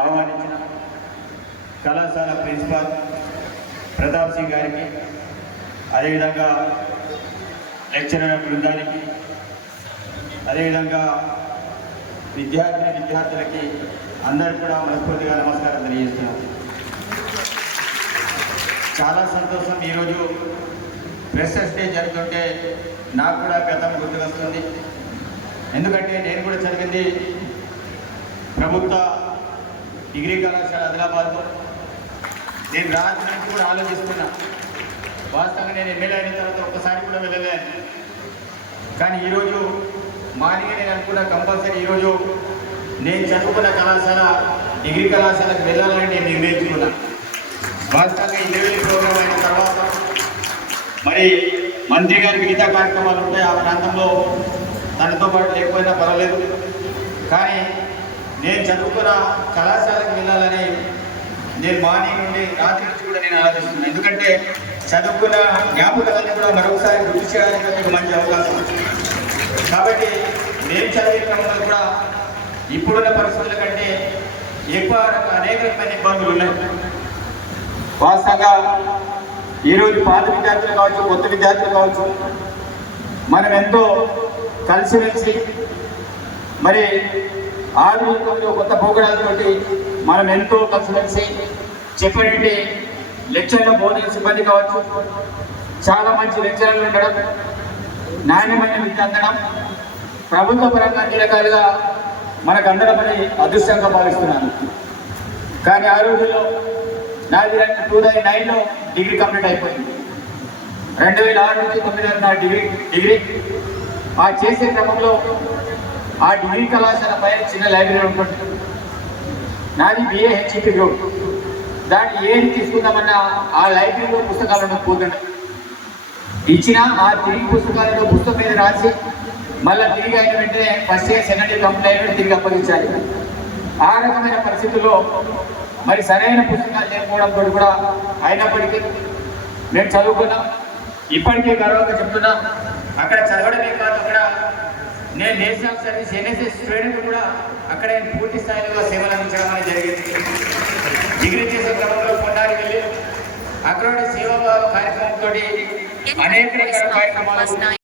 ఆహ్వానించిన కళాశాల ప్రిన్సిపాల్ ప్రతాప్ సింగ్ గారికి, అదేవిధంగా లెక్చరర్ బృందానికి, అదేవిధంగా విద్యార్థులకి అందరికీ కూడా మనస్ఫూర్తిగా నమస్కారం తెలియజేస్తున్నాను. చాలా సంతోషం. ఈరోజు ఫ్రెషర్స్ డే జరుగుతుంటే నాకు కూడా గతం గుర్తుకొస్తుంది. ఎందుకంటే నేను కూడా చదివింది ప్రభుత్వ డిగ్రీ కళాశాల ఆదిలాబాద్లో. నేను రాత్రి నుంచి కూడా ఆలోచిస్తున్నా. వాస్తవంగా నేను ఎమ్మెల్యే అయిన తర్వాత ఒక్కసారి కూడా వెళ్ళలేను. కానీ ఈరోజు మార్నింగ్ నేను అనుకున్నా కంపల్సరీ ఈరోజు నేను చదువుకున్న కళాశాల డిగ్రీ కళాశాలకు వెళ్ళాలని నేను నిర్ణయించుకున్నా. వాస్తవంగా ఈ లెవెల్ ప్రోగ్రాం అయిన తర్వాత మరి మంత్రి గారి మిగతా కార్యక్రమాలు ఉంటాయి. ఆ ప్రాంతంలో తనతో పాటు లేకపోయినా పర్వాలేదు. కానీ నేను చదువుకున్న కళాశాలకు వెళ్ళాలని నేను మార్నింగ్ నుండి రాత్రి నుంచి కూడా నేను ఆలోచిస్తున్నాను. ఎందుకంటే చదువుకున్న జ్ఞాపకాలన్నీ కూడా మరొకసారి గుర్తు చేయడానికి ఒక మంచి అవకాశం. కాబట్టి నేను చదివిన క్రమంలో కూడా ఇప్పుడున్న పరిస్థితుల కంటే ఎక్కువ అనేక రకమైన ఇబ్బందులు ఉన్నాయి. వాస్తవంగా ఈరోజు పాత విద్యార్థులు కావచ్చు, కొత్త విద్యార్థులు కావచ్చు, మనం ఎంతో కలిసిమెలిసి మరి ఆధునికంలో కొత్త పోకడాలతోటి మనం ఎంతో కలిసిమెలిసి చెప్పేటి లెక్చర్ల బోధన సిబ్బంది కావచ్చు, చాలా మంచి లెక్చరర్లు ఉండడం, నాణ్యమైన విద్య అందడం, ప్రభుత్వ పరంగా అన్ని రకాలుగా మనకు అందడం అని అదృష్టంగా భావిస్తున్నాను. కానీ ఆ రోజుల్లో నాది 2009లో డిగ్రీ కంప్లీట్ అయిపోయింది. 2006 నుంచి 2009 నా డిగ్రీ ఆ చేసే క్రమంలో ఆ డిగ్రీ కళాశాల పైన చిన్న లైబ్రరీ ఉంటుంది. నాది BA HEP గ్రూప్. దాన్ని ఏది తీసుకుందామన్నా ఆ లైబ్రరీలో పుస్తకాలను పోతుండే ఇచ్చిన ఆ తిరిగి పుస్తకాలను పుస్తకం మీద రాసి మళ్ళీ తిరిగి అయిన వెంటనే first year second year complete అయిన తిరిగి అప్పగించాలి. ఆ రకమైన పరిస్థితుల్లో మరి సరైన పుస్తకాలు లేకపోవడంతో కూడా అయినప్పటికీ నేను చదువుకున్నాం. ఇప్పటికే గర్వంగా చెప్తున్నా. అక్కడ చదవడమే కాదు, అక్కడ నేను నేషనల్ సర్వీస్ NSS స్టూడెంట్ కూడా అక్కడ పూర్తి స్థాయిలో సేవలు అందించడం అనేది జరిగింది. డిగ్రీ చేసే క్రమంలో కొన్నాళ్ళు వెళ్ళి అక్కడ సేవా కార్యక్రమంతో అనేక కార్యక్రమాలు